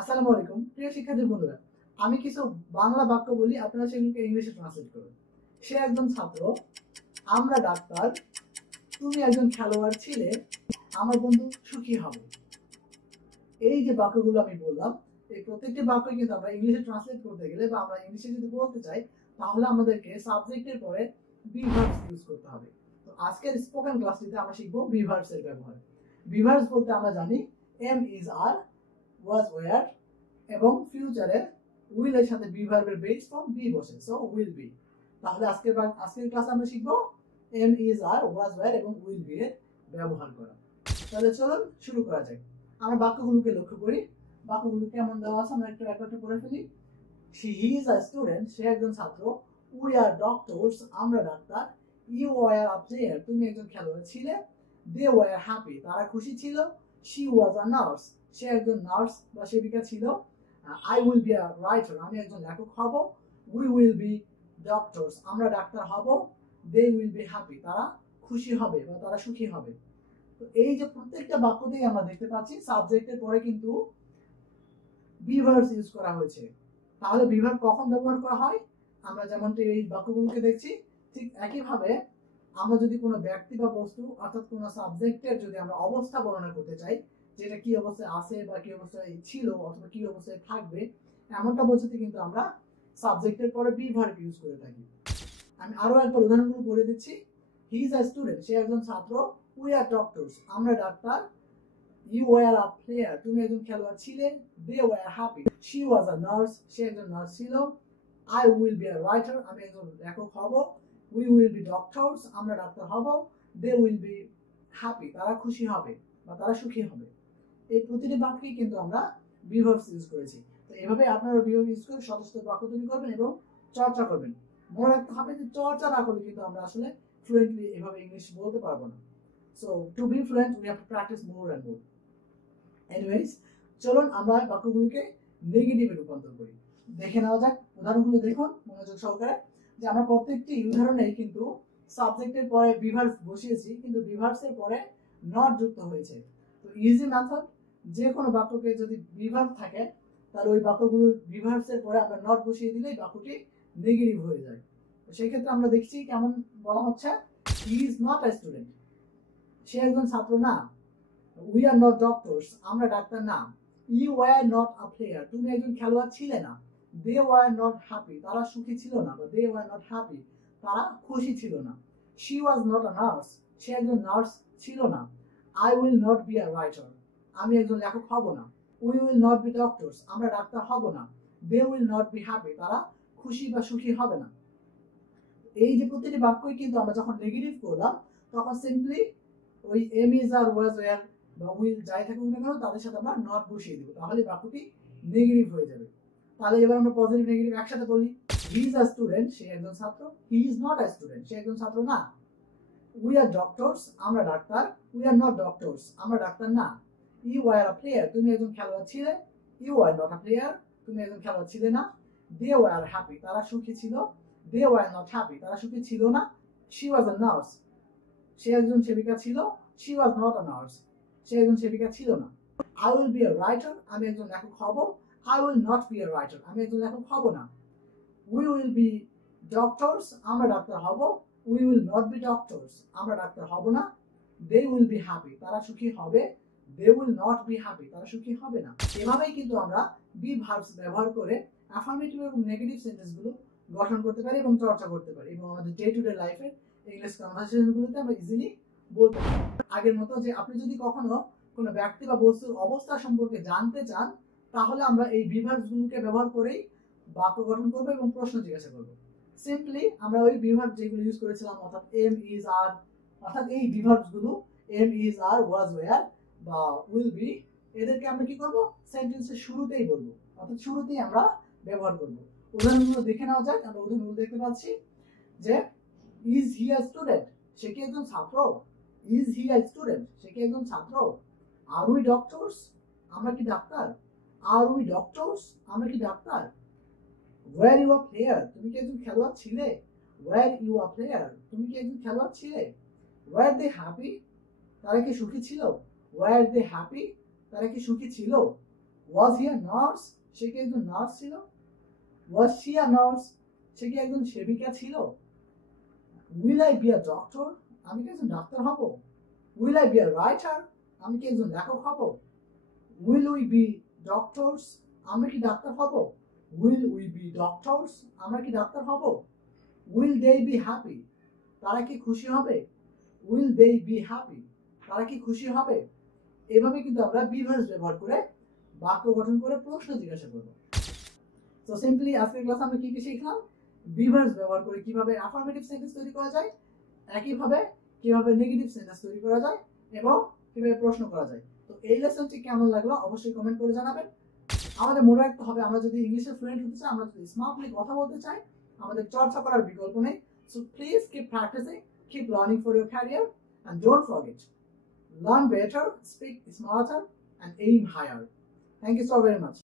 আসসালামু আলাইকুম প্রিয় শিক্ষার্থী বন্ধুরা, আমি কিছু বাংলা বাক্য বলি, আপনারা সেগুলোকে ইংলিশে ট্রান্সলেট করবেন। সে একজন ছাত্র, আমরা ডাক্তার, তুমি একজন খেলোয়াড় ছিলে, আমার বন্ধু সুখী হবে। এই যে বাক্যগুলো আমি বললাম, এই প্রত্যেকটি বাক্য কিন্তু আমরা ইংলিশে ট্রান্সলেট করতে গেলে বা আমরা ইংলিশে যদি বলতে চাই, তাহলে আমাদেরকে সাবজেক্টের পরে বি ভার্বস ইউজ করতে হবে। তো আজকের স্পোকেন ক্লাসটিতে আমরা শিখবো বি ভার্বস এর ব্যবহার। বি ভার্বস বলতে আমরা জানি am is are, was were এবং ফিউচারে উইল এর সাথে বি ভার্বের বেস ফর্ম বি বসে, সো উইল বি। তাহলে আজকের ক্লাসে আমরা শিখবো am is are, was were এবং উইল বি এর ব্যবহার করা। তাহলে চলুন শুরু করা যাক। আমরা বাক্যগুলোকে লক্ষ্য করি, বাক্যগুলো কেমন দেওয়া আছে আমরা একটু পড়ে ফেলি। হি ইজ আ স্টুডেন্ট, সে একজন ছাত্র। উই আর ডক্টরস, আমরা ডাক্তার। ইউ ওয়ার আ প্লেয়ার, তুমি একজন খেলোয়াড় ছিলে। দে ওয়ার হ্যাপি, তারা খুশি ছিল। শি ওয়াজ আ নার্স, সে একজন নার্স বা সেবিকা ছিল। I will be a writer, আমি একজন লেখক হব। উই উইল বি ডক্টরস, আমরা ডাক্তার হব। দে উইল বি হ্যাপি, তারা খুশি হবে বা তারা সুখী হবে। তো এই যে প্রত্যেকটা বাক্যতেই আমরা দেখতে পাচ্ছি সাবজেক্টের পরে কিন্তু বি ভার্বস ইউজ করা হয়েছে। তাহলে বি ভার্ব কখন ব্যবহার করা হয়? আমরা যেমনটি এই বাক্যগুলোকে দেখছি, ঠিক একইভাবে আমরা যদি কোনো ব্যক্তি বা বস্তু অর্থাৎ কোনো সাবজেক্টের যদি আমরা অবস্থা বর্ণনা করতে চাই, যেটা কি অবস্থায় আছে বা কি অবস্থায় ছিল অথবা কি অবস্থায় থাকবে, এমনটা বোঝাতে কিন্তু আমরা সাবজেক্টের পরে বি ভার্ব ইউজ করে থাকি। আমি আরো একবার উদাহরণগুলো বলে দিচ্ছি। হি ইজ আ স্টুডেন্ট, সে একজন ছাত্র। উই আর ডক্টরস, আমরা ডাক্তার। ইউ ওয়ার আ প্লেয়ার, তুমি একজন খেলোয়াড় ছিলে। They were happy, she was a nurse, সে একজন নার্স ছিল। I will be a writer, আমি একজন লেখক হব। উই উইল বি ডক্টরস, আমরা ডাক্তার হব। দে উইল বি হ্যাপি, তারা খুশি হবে বা তারা সুখী হবে। এই প্রতিটি বাক্যেই কিন্তু আমরা বি ভার্বস ইউজ করেছি। তো এভাবে আপনারা বি ভার্ব ইউজ করে স্বতঃস্ফূর্ত বাক্য তৈরি করবেন এবং চর্চা করবেন। মনে রাখতে হবে যে চর্চা না করলে কিন্তু আমরা আসলে ফ্লুয়েন্টলি এভাবে ইংলিশ বলতে পারবো না। So to be fluent we have to practise more and more. Anyways, চলুন আমরা বাক্যগুলোকে নেগেটিভে রূপান্তর করি। দেখে নেওয়া যাক, উদাহরণগুলো দেখুন মনোযোগ সহকারে। যে আমরা প্রত্যেকটি উদাহরণেই কিন্তু সাবজেক্টের পরে বি ভার্বস বসিয়েছি, কিন্তু বি ভার্বসের পরে নট যুক্ত হয়েছে। তো ইজি মেথড, যে কোনো বাক্যকে যদি বি ভার্ব থাকে তাহলে ওই বাক্যগুলোর বি ভার্বসের পরে আমরা নট বসিয়ে দিলেই বাক্যটি নেগেটিভ হয়ে যায়। তো সেই ক্ষেত্রে আমরা দেখছি কেমন বলা হচ্ছে, he is not a student, সে একজন ছাত্র না। উই আর নট ডক্টরস, আমরা ডাক্তার না। You were not a player, তুমি একজন খেলোয়াড় ছিলে না। দে ওয়ার নট হ্যাপি, তারা সুখী ছিল না বা দে ওয়ার নট হ্যাপি, তারা খুশি ছিল না। She was not a nurse, সে একজন নার্স ছিল না। I will not be a writer, আমি একজন লেখক হব না। We will not be doctors, আমরা ডাক্তার হব না। They will not be happy, তারা খুশি বা সুখী হবে না। এই যে প্রতিটি বাক্যই কিন্তু আমরা যখন নেগেটিভ করলাম তখন সিম্পলি ওই am is are, was were বা উইল যাই থাকুক না কেন তাদের সাথে আমরা নট বসিয়ে দেবো, তাহলে বাক্যটি নেগেটিভ হয়ে যাবে। তাহলে এবার আমরা পজিটিভ নেগেটিভ একসাথে বলি। হি ইজ আ স্টুডেন্ট, সে একজন ছাত্র। He is not a student, সে একজন ছাত্র না। উই আর ডক্টরস, আমরা ডাক্তার। উই আর নট ডক্টরস, আমরা ডাক্তার না। ইউ আর আ প্লেয়ার, তুমি একজন খেলোয়াড় ছিলে। You are not a player, তুমি একজন খেলোয়াড় ছিলে না। দে ওয়ার হ্যাপি, তারা সুখী ছিল। দে ওয়ার নট হ্যাপি, তারা সুখী ছিল না। শি ওয়াজ আ নার্স, সে একজন সেবিকা ছিল। She was not a nurse, সে একজন সেবিকা ছিল না। I will be a writer, আমি একজন লেখক হব। I will not be a writer, আমি একজন লেখক হব না। উই উইল বি ডক্টরস, আমরা ডাক্তার হব। We will not be doctors, আমরা ডাক্তার হব না। দে উইল বি হ্যাপি, তারা সুখী হবে। They will not be happy, তারা সুখী হবে না। এভাবেই কিন্তু আমরা বি ভার্বস ব্যবহার করে অ্যাফার্মেটিভ এবং নেগেটিভ সেন্টেন্সগুলো গঠন করতে পারি এবং চর্চা করতে পারি এবং আমাদের ডে টু ডে লাইফে ইংলিশ কনভারসেশনগুলোতে আমরা ইজিলি বলতে পারি। আগের মতো যে আপনি যদি কখনো কোনো ব্যক্তি বা বস্তুর অবস্থা সম্পর্কে জানতে চান, তাহলে আমরা এই বি ভার্বসগুলোকে ব্যবহার করেই বাক্য গঠন করবো এবং প্রশ্ন জিজ্ঞাসা করবো। সিম্পলি আমরা ওই বি ভার্ব যেগুলো ইউজ করেছিলাম অর্থাৎ এম ইজ আর, অর্থাৎ এই বি ভার্বসগুলো am is are, was were বা উইল বি, এদেরকে আমরা কি করব, সেন্টেন্সের শুরুতেই বলবো, অর্থাৎ শুরুতেই আমরা ব্যবহার করব। উদাহরণগুলো দেখে নেওয়া যাক। আমরা উদাহরণগুলো দেখতে পাচ্ছি যে ইজ হি আ স্টুডেন্ট, সে কি একজন ছাত্র। ইজ হি আ স্টুডেন্ট, সে কি একজন ছাত্র। আর উই ডক্টরস, আমরা কি ডাক্তার। আর উই ডক্টরস, আমরা কি ডাক্তার। ওয়্যার ইউ আ প্লেয়ার, তুমি কি একজন খেলোয়াড় ছিলে। ওয়্যার ইউ আ প্লেয়ার, তুমি কি একজন খেলোয়াড় ছিলে। ওয়্যার দে হ্যাপি, তারা কি সুখী ছিল। ওয়্যার দে হ্যাপি, তারা কি সুখী ছিল। ওয়াজ হি আ নার্স, সে কি একজন নার্স ছিল? ওয়াজ শি আ নার্স, সে কি একজন সেবিকা ছিল? Will I be a doctor, আমি কি একজন ডাক্তার হব? Will I B a writer, আমি কি একজন লেখক হব? উইল উই বি ডক্টরস, আমরা কি ডাক্তার হব? উইল উই বি ডক্টরস, আমরা কি ডাক্তার হব? উইল দে বি হ্যাপি, তারা কি খুশি হবে? উইল দে বি হ্যাপি, তারা কি খুশি হবে? এভাবে কিন্তু আমরা বি ভার্স ব্যবহার করে বাক্য গঠন করে প্রশ্ন জিজ্ঞাসা করব। তো সিম্পলি আজকের ক্লাসে আমরা কি কি শিখলাম? বি ভার্স ব্যবহার করে কিভাবে অ্যাফার্মেটিভ সেন্টেন্স তৈরি করা যায়, একইভাবে কিভাবে নেগেটিভ সেন্টেন্স তৈরি করা যায় এবং কিভাবে প্রশ্ন করা যায়। তো এই লেসনটি কেমন লাগলো অবশ্যই কমেন্ট করে জানাবেন। আমাদের মনে রাখতে হবে, আমরা যদি ইংলিশে ফ্লুয়েন্ট হতে চাই, আমরা যদি স্মার্টলি কথা বলতে চাই, আমাদের চর্চা করার বিকল্প নেই। So please keep practising, keep learning for your career, and don't forget, learn better, speak smarter, and aim higher. Thank you so very much.